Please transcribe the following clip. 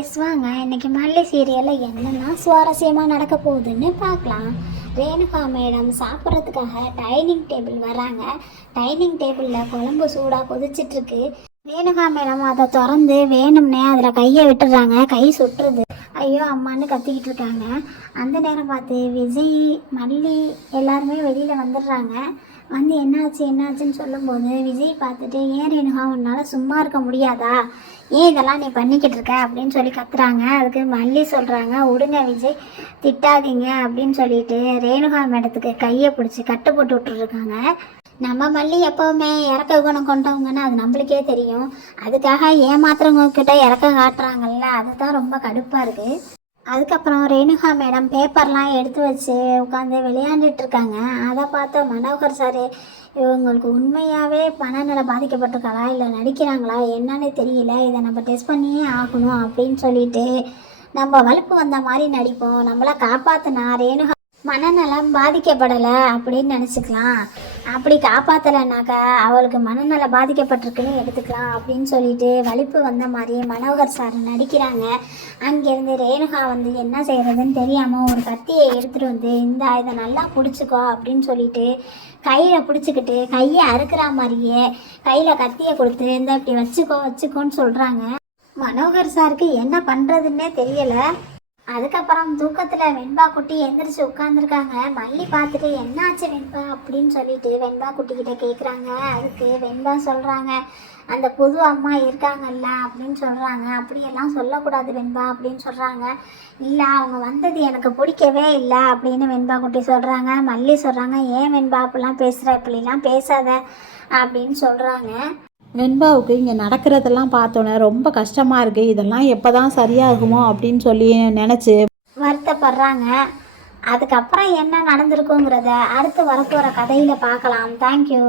Guys வாங்க இன்னைக்கு மல்லி சீரியலில் என்னென்னா சுவாரஸ்யமாக நடக்க போகுதுன்னு பார்க்கலாம். ரேணுகா மேடம் சாப்பிட்றதுக்காக டைனிங் டேபிள் வராங்க. டைனிங் டேபிளில் குழம்பு சூடாக கொதிச்சிட்ருக்கு. ரேணுகா மேடம் அதை திறந்து வேணும்னே அதில் கையை விட்டுடுறாங்க. கை சுட்டுருது. ஐயோ அம்மான்னு கத்திக்கிட்டு இருக்காங்க. அந்த நேரம் பார்த்து விஜய், மல்லி எல்லாருமே வெளியில் வந்துடுறாங்க. வந்து என்னாச்சுன்னு சொல்லும்போது விஜய் பார்த்துட்டு, ஏன் ரேணுகா உன்னால் சும்மா இருக்க முடியாதா, ஏன் இதெல்லாம் நீ பண்ணிக்கிட்டு இருக்க அப்படின்னு சொல்லி கத்துறாங்க. அதுக்கு மல்லி சொல்கிறாங்க, விடுங்க விஜய், திட்டாதீங்க அப்படின்னு சொல்லிட்டு ரேணுகா மேடத்துக்கு கையை பிடிச்சி கட்டு போட்டு விட்டுருக்காங்க. நம்ம மல்லி எப்போவுமே இறக்க குணம் கொண்டவங்கன்னு அது நம்மளுக்கே தெரியும். அதுக்காக ஏமாத்துறவங்க கிட்ட இறக்க காட்டுறாங்கல்ல, அதுதான் ரொம்ப கடுப்பாக இருக்குது. அதுக்கப்புறம் ரேணுகா மேடம் பேப்பர்லாம் எடுத்து வச்சு உட்காந்து விளையாண்டுட்டு இருக்காங்க. அதை பார்த்த மனோகர் சார், இவங்களுக்கு உண்மையாகவே மனநல பாதிக்கப்பட்டிருக்காளா இல்லை நடிக்கிறாங்களா என்னன்னு தெரியல, இதை நம்ம டெஸ்ட் பண்ணியே ஆகணும் அப்படின்னு சொல்லிட்டு நம்ம வலுப்பு வந்த மாதிரி நடிப்போம், நம்மளை காப்பாற்றினா ரேணுகா மனநலம் பாதிக்கப்படலை அப்படின்னு நினச்சிக்கலாம், அப்படி காப்பாற்றலைனாக்கா அவளுக்கு மனநலம் பாதிக்கப்பட்டிருக்குன்னு எடுத்துக்கலாம் அப்படின்னு சொல்லிட்டு வலிப்பு வந்த மாதிரி மனோகர் சார் நடிக்கிறாங்க. அங்கேருந்து ரேணுகா வந்து என்ன செய்கிறதுன்னு தெரியாமல் ஒரு கத்தியை எடுத்துகிட்டு வந்து, இதை நல்லா பிடிச்சிக்கோ அப்படின்னு சொல்லிட்டு கையில் பிடிச்சிக்கிட்டு கையை அறுக்கிற மாதிரியே கையில் கத்தியை கொடுத்து இப்படி வச்சுக்கோன்னு சொல்கிறாங்க. மனோகர் சாருக்கு என்ன பண்ணுறதுன்னே தெரியலை. அதுக்கப்புறம் தூக்கத்தில் வெண்பா குட்டி எந்திரிச்சு உட்காந்துருக்காங்க. மல்லி பார்த்துட்டு என்னாச்சு வெண்பா அப்படின்னு சொல்லிட்டு வெண்பா குட்டிக்கிட்ட கேட்குறாங்க. அதுக்கு வெண்பா சொல்கிறாங்க, அந்த புது அம்மா இருக்காங்கல்ல அப்படின்னு சொல்கிறாங்க. அப்படியெல்லாம் சொல்லக்கூடாது வெண்பா அப்படின்னு சொல்கிறாங்க. இல்லை, அவங்க வந்தது எனக்கு பிடிக்கவே இல்லை அப்படின்னு வெண்பா குட்டி சொல்கிறாங்க. மல்லி சொல்கிறாங்க, ஏன் வெண்பா அப்படிலாம் பேசுகிற, இப்படிலாம் பேசாத அப்படின்னு சொல்கிறாங்க. வெண்பாவுக்கு இங்கே நடக்கிறதெல்லாம் பார்த்தோன்னே ரொம்ப கஷ்டமாக இருக்குது, இதெல்லாம் எப்போ தான் சரியாகுமோ அப்படின்னு சொல்லி நினச்சி வருத்தப்படுறாங்க. அதுக்கப்புறம் என்ன நடந்திருக்குங்கிறத அடுத்து வரப்போகிற கதையில் பார்க்கலாம். தேங்க்யூ.